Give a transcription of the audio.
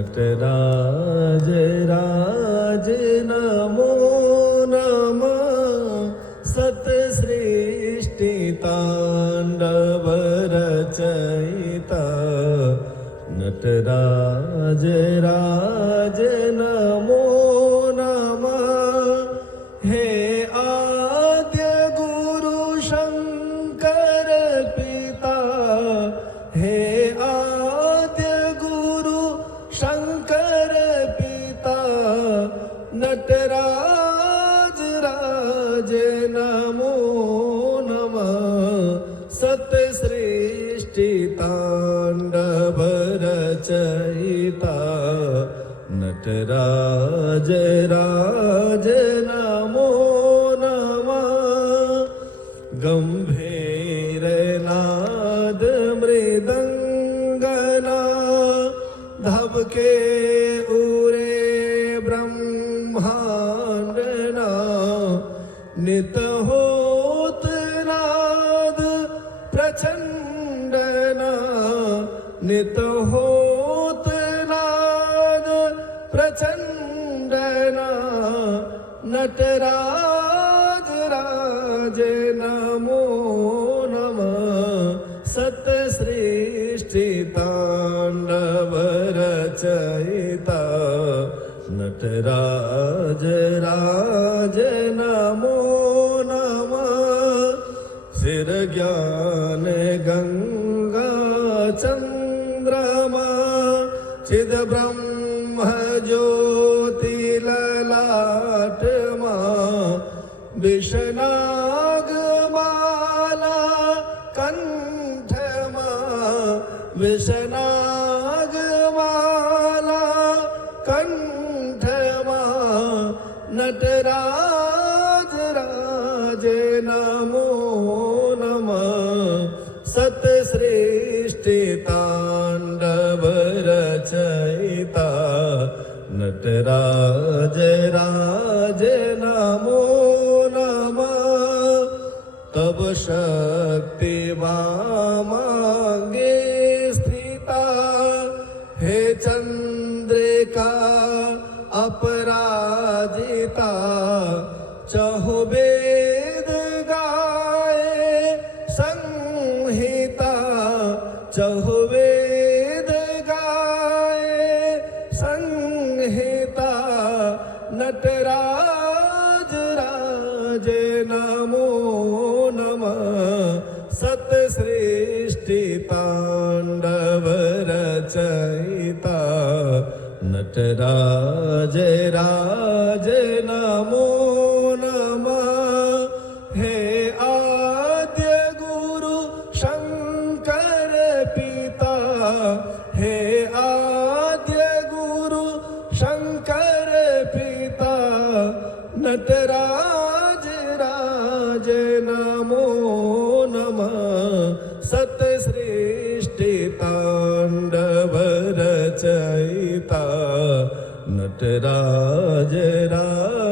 नटराज राज नमो नमः सत्सृष्टि तांडव रचयिता नटराज राज नमो नमः हे आद्य गुरु शंकर पिता हे आद्य गुरु शंकर पिता नटराज राज नमो नमः सत्सृष्टि तांडव रचयिता नटराज राज नमो नमः गंभीर नाद मृदंगना धबके उरे ब्रह्मांडना नित होत नाद प्रचंडना नित होत नाद प्रचंडना नटराज राज नमो नमः सत्सृष्टि तांडव रचयिता नटराज राज नमो नमः सिर ज्ञान गंगा चंद्रमा चिद ब्रह्म ज्योति ललाटमा विषनागमाला कंठमा विषनागमाला कंठमा नटराज राज नमो नमः सत्सृष्टि तांडव रचयिता नटराज राज नमो नमः तब शक्ति वामांगे स्थिता हे चंद्रिका अपराजिता चहुवेद गाए संहिता चहुवेद गाए संहिता नटराज राज नमो नमः सत्सृष्टि तांडव रचयिता नटराज राज नमो नमः हे आद्य गुरु शंकर पिता हे आद्य गुरु शंकर पिता नटराज राज नमो नमः सत्सृष्टि तांडव रचयिता नटराज राज